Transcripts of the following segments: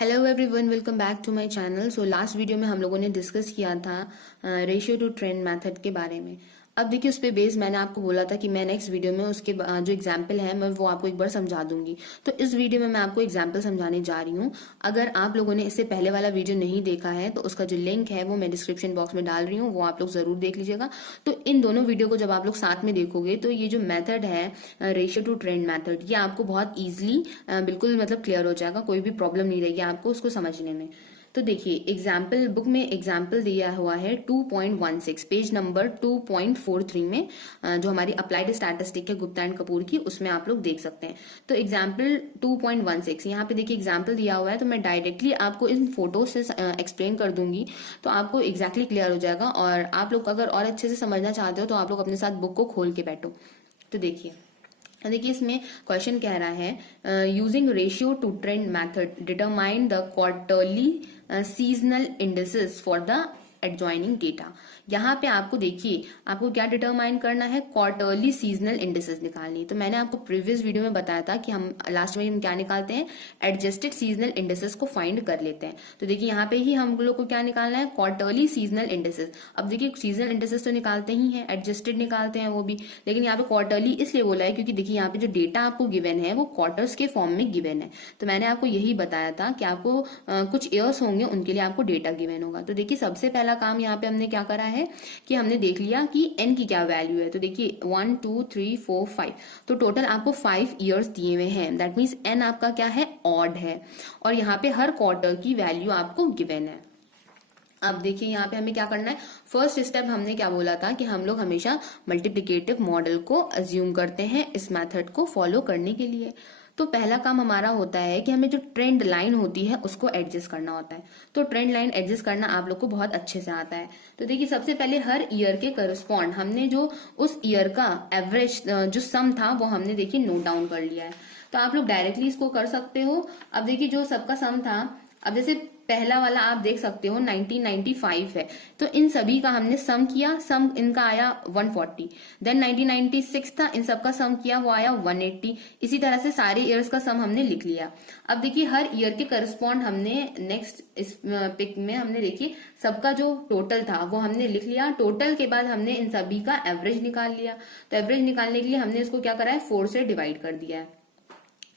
Hello everyone, welcome back to my channel. So last video में हम लोगों ने डिस्कस किया था रेशियो टू ट्रेंड मेथड के बारे में। अब देखिए, उस पे बेस मैंने आपको बोला था कि मैं नेक्स्ट वीडियो में उसके जो एग्जाम्पल है मैं वो आपको एक बार समझा दूंगी। तो इस वीडियो में मैं आपको एग्जाम्पल समझाने जा रही हूँ। अगर आप लोगों ने इससे पहले वाला वीडियो नहीं देखा है तो उसका जो लिंक है वो मैं डिस्क्रिप्शन बॉक्स में डाल रही हूँ, वो आप लोग जरूर देख लीजिएगा। तो इन दोनों वीडियो को जब आप लोग साथ में देखोगे तो ये जो मेथड है रेशियो टू ट्रेंड मेथड, ये आपको बहुत ईजिली बिल्कुल मतलब क्लियर हो जाएगा। कोई भी प्रॉब्लम नहीं रहेगी आपको उसको समझने में। तो देखिए, एग्जाम्पल बुक में एग्जाम्पल दिया हुआ है 2.16 पेज नंबर 2.43 में, जो हमारी अप्लाइड स्टैटिस्टिक है गुप्ता एंड कपूर की, उसमें आप लोग देख सकते हैं। तो एग्जाम्पल 2.16 यहाँ पे देखिए एग्जाम्पल दिया हुआ है, तो मैं डायरेक्टली आपको इन फोटो से एक्सप्लेन कर दूंगी तो आपको एग्जैक्टली क्लियर हो जाएगा। और आप लोग अगर और अच्छे से समझना चाहते हो तो आप लोग अपने साथ बुक को खोल के बैठो। तो देखिए, इसमें क्वेश्चन कह रहा है using ratio two trend method determine the quarterly seasonal indices for the adjoining data. यहाँ पे आपको देखिए, आपको क्या डिटरमाइन करना है, क्वार्टरली सीजनल इंडिसेस निकालनी। तो मैंने आपको प्रीवियस वीडियो में बताया था कि हम लास्ट में हम क्या निकालते हैं, एडजस्टेड सीजनल इंडिसेस को फाइंड कर लेते हैं। तो देखिए यहाँ पे ही हम लोग को क्या निकालना है, क्वार्टरली सीजनल इंडिसेस। अब देखिए सीजनल इंडिसेस तो निकालते ही हैं, एडजस्टेड निकालते हैं वो भी, लेकिन यहाँ पे क्वार्टरली इसलिए बोला है क्योंकि देखिए यहाँ पे जो डेटा आपको गिवन है वो क्वार्टर्स के फॉर्म में गिवन है। तो मैंने आपको यही बताया था कि आपको कुछ ईयर्स होंगे उनके लिए आपको डेटा गिवन होगा। तो देखिए सबसे पहला काम यहाँ पे हमने क्या करा है कि हमने देख लिया कि एन की क्या वैल्यू है। तो देखिए 1 2 3 4 5, तो टोटल आपको 5 ईयर्स दिए हुए हैं। दैट मीन्स एन आपका क्या है, ऑड है। और यहाँ पे हर क्वार्टर की वैल्यू आपको गिवन है। अब देखिए यहाँ पे हमें क्या करना है, फर्स्ट स्टेप हमने क्या बोला था कि हम लोग हमेशा मल्टीप्लिकेटिव मॉडल को अज्यूम करते हैं इस मेथड को फॉलो करने के लिए। तो पहला काम हमारा होता है कि हमें जो ट्रेंड लाइन होती है उसको एडजस्ट करना होता है। तो ट्रेंड लाइन एडजस्ट करना आप लोग को बहुत अच्छे से आता है। तो देखिए सबसे पहले हर ईयर के करस्पॉन्ड हमने जो उस ईयर का एवरेज जो सम था वो हमने देखिए नोट डाउन कर लिया है। तो आप लोग डायरेक्टली इसको कर सकते हो। अब देखिए जो सबका सम था, अब जैसे पहला वाला आप देख सकते हो 1995 है, तो इन सभी का हमने सम किया, सम इनका आया 140। देन 1996 था, इन सबका सम किया वो आया 180। इसी तरह से सारे ईयर्स का सम हमने लिख लिया। अब देखिए हर ईयर के करस्पॉन्ड हमने नेक्स्ट इस पिक में हमने देखिए सबका जो टोटल था वो हमने लिख लिया। टोटल के बाद हमने इन सभी का एवरेज निकाल लिया। तो एवरेज निकालने के लिए हमने इसको क्या करा है, 4 से डिवाइड कर दिया है।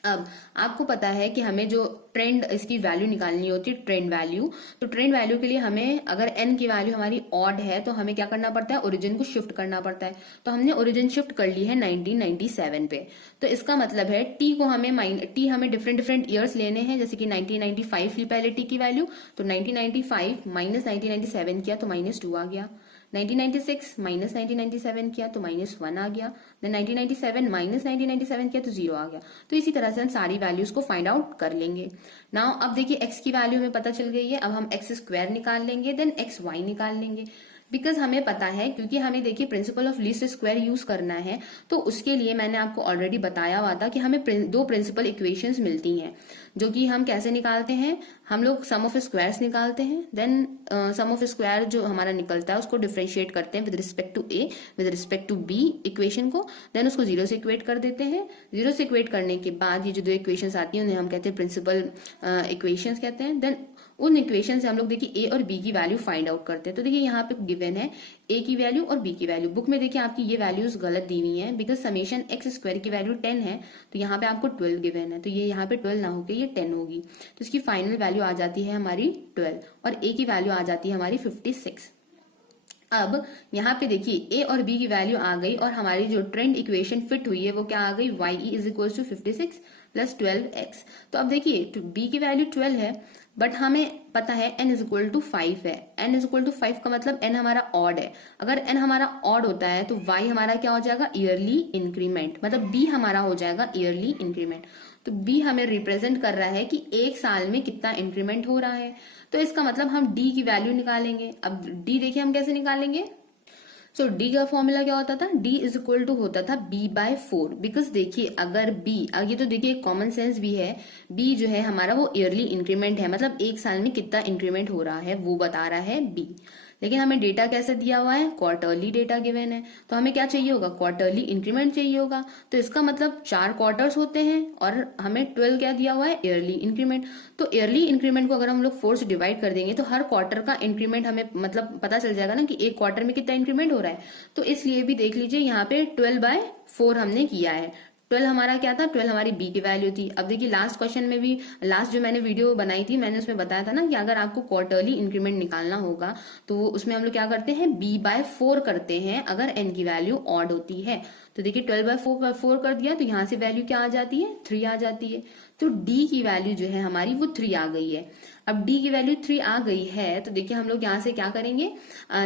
अब आपको पता है कि हमें जो ट्रेंड इसकी वैल्यू निकालनी होती है, ट्रेंड वैल्यू। तो ट्रेंड वैल्यू के लिए हमें अगर एन की वैल्यू हमारी ऑड है तो हमें क्या करना पड़ता है, ओरिजिन को शिफ्ट करना पड़ता है। तो हमने ओरिजिन शिफ्ट कर ली है 1997 पे। तो इसका मतलब है टी को हमें डिफरेंट डिफरेंट ईयर्स लेने हैं। जैसे कि 1995 ली पहले टी की वैल्यू, तो 1995 माइनस 1997 किया तो -2 आ गया। 1996 माइनस 1997 किया तो -1 आ गया। देन 1997 माइनस 1997 किया तो 0 आ गया। तो इसी तरह से हम सारी वैल्यूज को फाइंड आउट कर लेंगे। नाउ अब देखिए x की वैल्यू हमें पता चल गई है। अब हम x स्क्वायर निकाल लेंगे, देन xy निकाल लेंगे। बिकॉज हमें पता है, क्योंकि हमें देखिए principle of least square use करना है। तो उसके लिए मैंने आपको ऑलरेडी बताया हुआ था कि हमें दो प्रिंसिपल इक्वेशंस मिलती हैं, जो कि हम कैसे निकालते हैं, हम लोग सम ऑफ स्क्वायर्स निकालते हैं। देन सम ऑफ स्क्वायर जो हमारा निकलता है उसको डिफरेंशिएट करते हैं with respect to A, with respect to B equation को। देन उसको 0 से इक्वेट कर देते हैं। 0 से इक्वेट करने के बाद ये जो दो इक्वेशंस आती हैं उन्हें हम कहते हैं प्रिंसिपल इक्वेशंस कहते हैं। देन उन इक्वेशन से हम लोग देखिए ए और बी की वैल्यू फाइंड आउट करते हैं। तो देखिए यहाँ पे गिवन है ए की वैल्यू और बी की वैल्यू। बुक में देखिए आपकी ये वैल्यूज गलत दी हुई है, बिकॉज समेशन एक्स स्क्वायर की वैल्यू 10 है, तो यहाँ पे आपको 12 गिवन है। तो ये यहाँ पे 12 ना होकर ये 10 होगी। तो इसकी फाइनल वैल्यू आ जाती है हमारी 12 और ए की वैल्यू आ जाती है हमारी 56। अब यहाँ पे देखिए ए और बी की वैल्यू आ गई और हमारी जो ट्रेंड इक्वेशन फिट हुई है वो क्या आ गई, y is equal to 56 plus 12x। तो अब देखिए बी की वैल्यू 12 है, बट हमें पता है n इज इक्वल टू 5 है। n इज इक्वल टू 5 का मतलब n हमारा ऑड है। अगर n हमारा ऑड होता है तो y हमारा क्या हो जाएगा, ईयरली इंक्रीमेंट, मतलब b हमारा हो जाएगा ईयरली इंक्रीमेंट। तो b हमें रिप्रेजेंट कर रहा है कि एक साल में कितना इंक्रीमेंट हो रहा है। तो इसका मतलब हम d की वैल्यू निकालेंगे। अब d देखिए हम कैसे निकालेंगे। सो डी का फॉर्मूला क्या होता था, डी इज इक्वल टू होता था b/4। बिकॉज देखिए अगर b, ये तो देखिए कॉमन सेंस भी है, b जो है हमारा वो ईयरली इंक्रीमेंट है, मतलब एक साल में कितना इंक्रीमेंट हो रहा है वो बता रहा है b। लेकिन हमें डेटा कैसे दिया हुआ है, क्वार्टरली डेटा गिवन है, तो हमें क्या चाहिए होगा, क्वार्टरली इंक्रीमेंट चाहिए होगा। तो इसका मतलब 4 क्वार्टर्स होते हैं और हमें 12 क्या दिया हुआ है, ईयरली इंक्रीमेंट। तो ईयरली इंक्रीमेंट को अगर हम लोग 4 से डिवाइड कर देंगे तो हर क्वार्टर का इंक्रीमेंट हमें मतलब पता चल जाएगा ना कि एक क्वार्टर में कितना इंक्रीमेंट हो रहा है। तो इसलिए भी देख लीजिए यहाँ पे 12/4 हमने किया है। 12 हमारा क्या था, 12 हमारी बी की वैल्यू थी। अब देखिए लास्ट क्वेश्चन में भी, लास्ट जो मैंने वीडियो बनाई थी मैंने उसमें बताया था ना कि अगर आपको क्वार्टरली इंक्रीमेंट निकालना होगा तो उसमें हम लोग क्या करते हैं, b/4 करते हैं अगर n की वैल्यू ऑड होती है। तो देखिए 12/4 कर दिया तो यहाँ से वैल्यू क्या आ जाती है, 3 आ जाती है। तो d की वैल्यू जो है हमारी वो 3 आ गई है। अब d की वैल्यू 3 आ गई है तो देखिए हम लोग यहाँ से क्या करेंगे,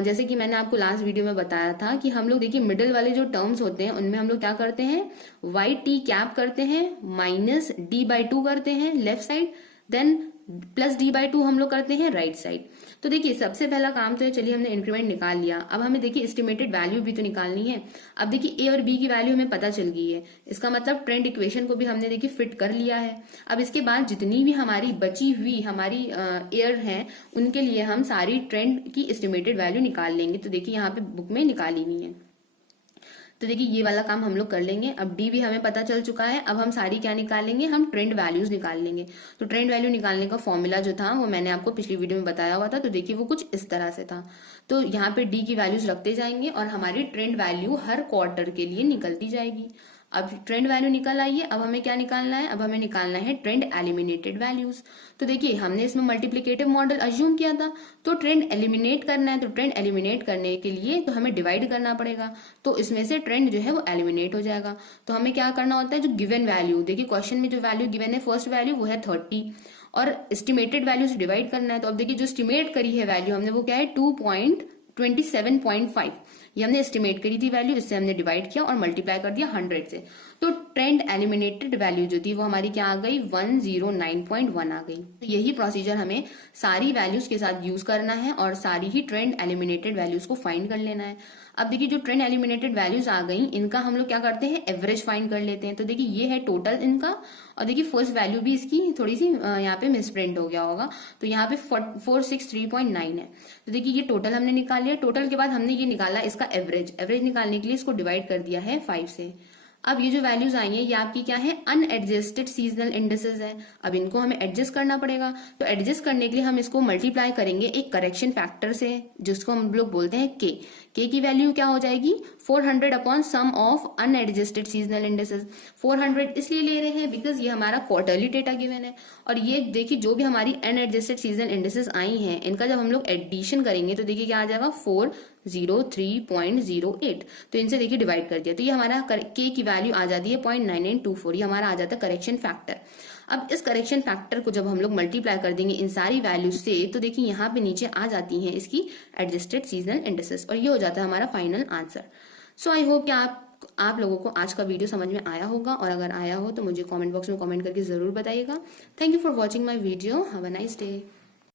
जैसे कि मैंने आपको लास्ट वीडियो में बताया था कि हम लोग देखिए मिडिल वाले जो टर्म्स होते हैं उनमें हम लोग क्या करते हैं, वाई टी कैप करते हैं माइनस d/2 करते हैं left side, then plus d/2 हम लोग करते हैं राइट साइड। तो देखिए सबसे पहला काम तो है, चलिए हमने इंक्रीमेंट निकाल लिया। अब हमें देखिए एस्टिमेटेड वैल्यू भी तो निकालनी है। अब देखिए ए और बी की वैल्यू हमें पता चल गई है, इसका मतलब ट्रेंड इक्वेशन को भी हमने देखिए फिट कर लिया है। अब इसके बाद जितनी भी हमारी बची हुई हमारी एयर हैं उनके लिए हम सारी ट्रेंड की एस्टिमेटेड वैल्यू निकाल लेंगे। तो देखिए यहाँ पे बुक में निकाली हुई है। तो देखिए ये वाला काम हम लोग कर लेंगे। अब डी भी हमें पता चल चुका है। अब हम सारी क्या निकाल लेंगे, हम ट्रेंड वैल्यूज निकाल लेंगे। तो ट्रेंड वैल्यू निकालने का फॉर्मूला जो था वो मैंने आपको पिछली वीडियो में बताया हुआ था। तो देखिए वो कुछ इस तरह से था। तो यहाँ पे डी की वैल्यूज रखते जाएंगे और हमारी ट्रेंड वैल्यू हर क्वार्टर के लिए निकलती जाएगी। अब ट्रेंड वैल्यू निकल आई है। अब हमें क्या निकालना है, अब हमें निकालना है ट्रेंड एलिमिनेटेड वैल्यूज। तो देखिए हमने इसमें मल्टीप्लिकेटिव मॉडल अज्यूम किया था, तो ट्रेंड एलिमिनेट करना है। तो ट्रेंड एलिमिनेट करने के लिए तो हमें डिवाइड करना पड़ेगा, तो इसमें से ट्रेंड जो है वो एलिमिनेट हो जाएगा। तो हमें क्या करना होता है, जो गिवन वैल्यू, देखिए क्वेश्चन में जो वैल्यू गिवन है फर्स्ट वैल्यू वो है 30 और एस्टिमेटेड वैल्यू से डिवाइड करना है। तो अब देखिए जो एस्टिमेट करी है वैल्यू हमने वो क्या है 2.27.5, ये हमने एस्टिमेट करी थी वैल्यू, इससे हमने डिवाइड किया और मल्टीप्लाई कर दिया 100 से। तो ट्रेंड एलिमिनेटेड वैल्यू जो थी वो हमारी क्या आ गई, 109.1 आ गई। तो यही प्रोसीजर हमें सारी वैल्यूज के साथ यूज करना है और सारी ही ट्रेंड एलिमिनेटेड वैल्यूज को फाइंड कर लेना है। अब देखिए जो ट्रेंड एलिमिनेटेड वैल्यूज आ गई इनका हम लोग क्या करते हैं, एवरेज फाइंड कर लेते हैं। तो देखिए ये है टोटल इनका, और देखिए फर्स्ट वैल्यू भी इसकी थोड़ी सी यहाँ पे मिसप्रिंट हो गया होगा, तो यहाँ पे 463.9 है। तो देखिए ये टोटल हमने निकाल लिया। टोटल के बाद हमने ये निकाला इसका एवरेज। एवरेज निकालने के लिए इसको डिवाइड कर दिया है 5 से। अब ये जो वैल्यूज आई हैं ये आपकी क्या है, अनएडजस्टेड सीजनल इंडिसेस है। अब इनको हमें एडजस्ट करना पड़ेगा। तो एडजस्ट करने के लिए हम इसको मल्टीप्लाई करेंगे एक करेक्शन फैक्टर से, जिसको हम लोग बोलते हैं के। के की वैल्यू क्या हो जाएगी, 400 upon sum of unadjusted seasonal indices. 400 इसलिए ले रहे हैं बिकॉज ये हमारा क्वार्टरली डेटा गिवन है, और ये देखिए जो भी हमारी अनएडजस्टेड सीजनल इंडिसेस आई हैं इनका जब हम लोग एडिशन करेंगे तो देखिए क्या आ जाएगा, 403.08। तो इनसे देखिए डिवाइड कर दिया तो ये हमारा के की वैल्यू आ जाती है 0.9924। ये हमारा आ जाता है करेक्शन फैक्टर। अब इस करेक्शन फैक्टर को जब हम लोग मल्टीप्लाई कर देंगे इन सारी वैल्यूज से तो देखिए यहाँ पे नीचे आ जाती हैं इसकी एडजस्टेड सीजनल इंडिसेस, और ये हो जाता है हमारा final answer. So I hope कि आप लोगों को आज का वीडियो समझ में आया होगा, और अगर आया हो तो मुझे कमेंट बॉक्स में कमेंट करके जरूर बताइएगा। Thank you for watching my video. Have a nice day.